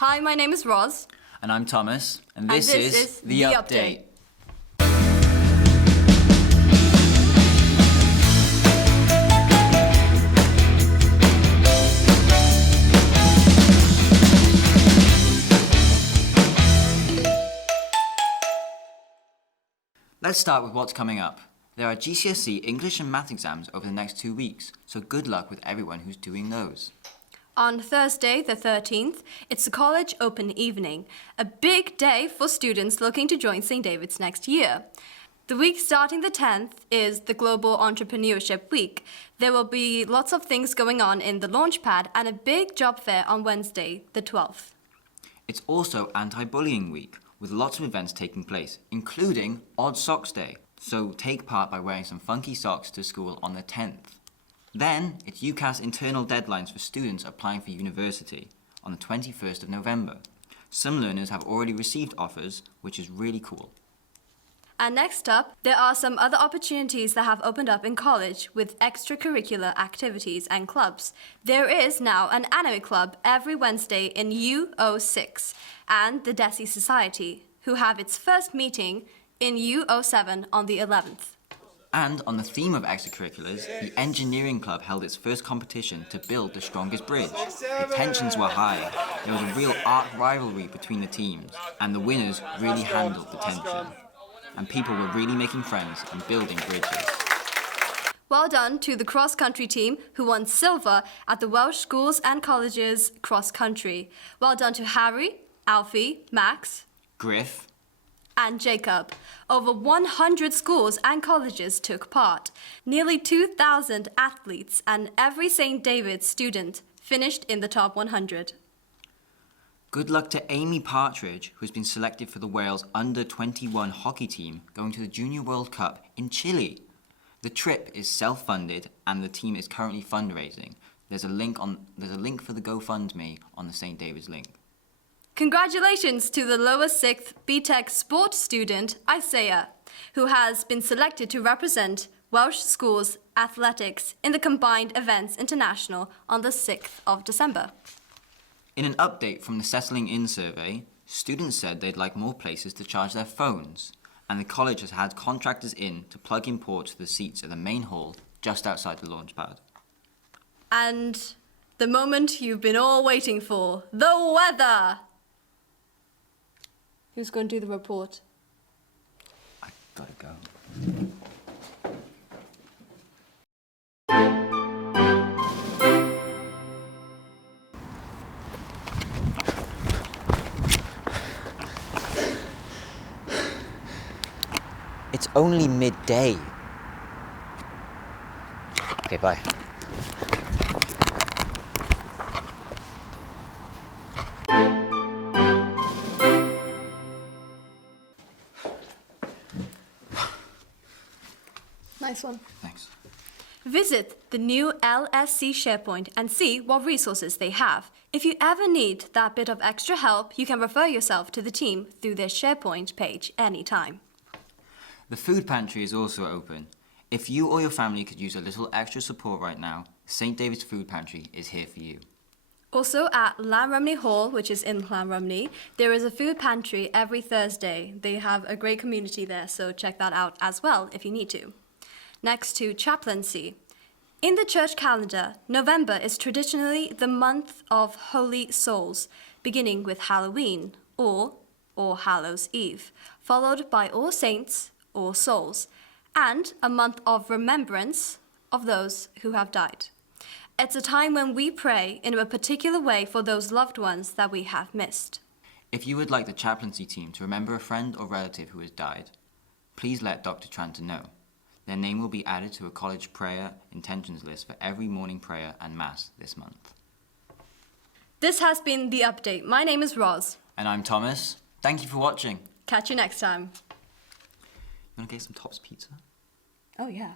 Hi, my name is Roz. And I'm Thomas, and this is The Update. Let's start with what's coming up. There are GCSE English and Math exams over the next 2 weeks, so good luck with everyone who's doing those. On Thursday, the 13th, it's the College Open Evening, a big day for students looking to join St. David's next year. The week starting the 10th is the Global Entrepreneurship Week. There will be lots of things going on in the Launchpad and a big job fair on Wednesday, the 12th. It's also Anti-Bullying Week, with lots of events taking place, including Odd Socks Day, so take part by wearing some funky socks to school on the 10th. Then, it's UCAS internal deadlines for students applying for university on the 21st of November. Some learners have already received offers, which is really cool. And next up, there are some other opportunities that have opened up in college with extracurricular activities and clubs. There is now an anime club every Wednesday in U06 and the Desi Society, who have its first meeting in U07 on the 11th. And on the theme of extracurriculars, the Engineering Club held its first competition to build the strongest bridge. The tensions were high, there was a real art rivalry between the teams, and the winners really handled the tension. And people were really making friends and building bridges. Well done to the cross-country team who won silver at the Welsh Schools and Colleges Cross Country. Well done to Harry, Alfie, Max, Griff, and Jacob. Over 100 schools and colleges took part. Nearly 2,000 athletes and every St. David's student finished in the top 100. Good luck to Amy Partridge, who's been selected for the Wales under-21 hockey team going to the Junior World Cup in Chile. The trip is self-funded and the team is currently fundraising. There's a link for the GoFundMe on the St. David's link. Congratulations to the lower 6th BTEC sports student, Isaiah, who has been selected to represent Welsh Schools Athletics in the Combined Events International on the 6th of December. In an update from the Settling In survey, students said they'd like more places to charge their phones, and the college has had contractors in to plug in ports to the seats at the main hall just outside the Launchpad. And the moment you've been all waiting for, the weather! Who's going to do the report? I gotta go. It's only midday. Okay, bye. Nice one. Thanks. Visit the new LSC SharePoint and see what resources they have. If you ever need that bit of extra help, you can refer yourself to the team through their SharePoint page anytime. The food pantry is also open. If you or your family could use a little extra support right now, St. David's Food Pantry is here for you. Also at Llanrumney Hall, which is in Llanrumney, there is a food pantry every Thursday. They have a great community there, so check that out as well if you need to. Next to chaplaincy. In the church calendar, November is traditionally the month of Holy Souls, beginning with Halloween, or All Hallows Eve, followed by All Saints, All Souls, and a month of remembrance of those who have died. It's a time when we pray in a particular way for those loved ones that we have missed. If you would like the chaplaincy team to remember a friend or relative who has died, please let Dr. Tranter know. Their name will be added to a college prayer intentions list for every morning prayer and mass this month. This has been The Update. My name is Roz. And I'm Thomas. Thank you for watching. Catch you next time. You want to get some Tops Pizza? Oh, yeah.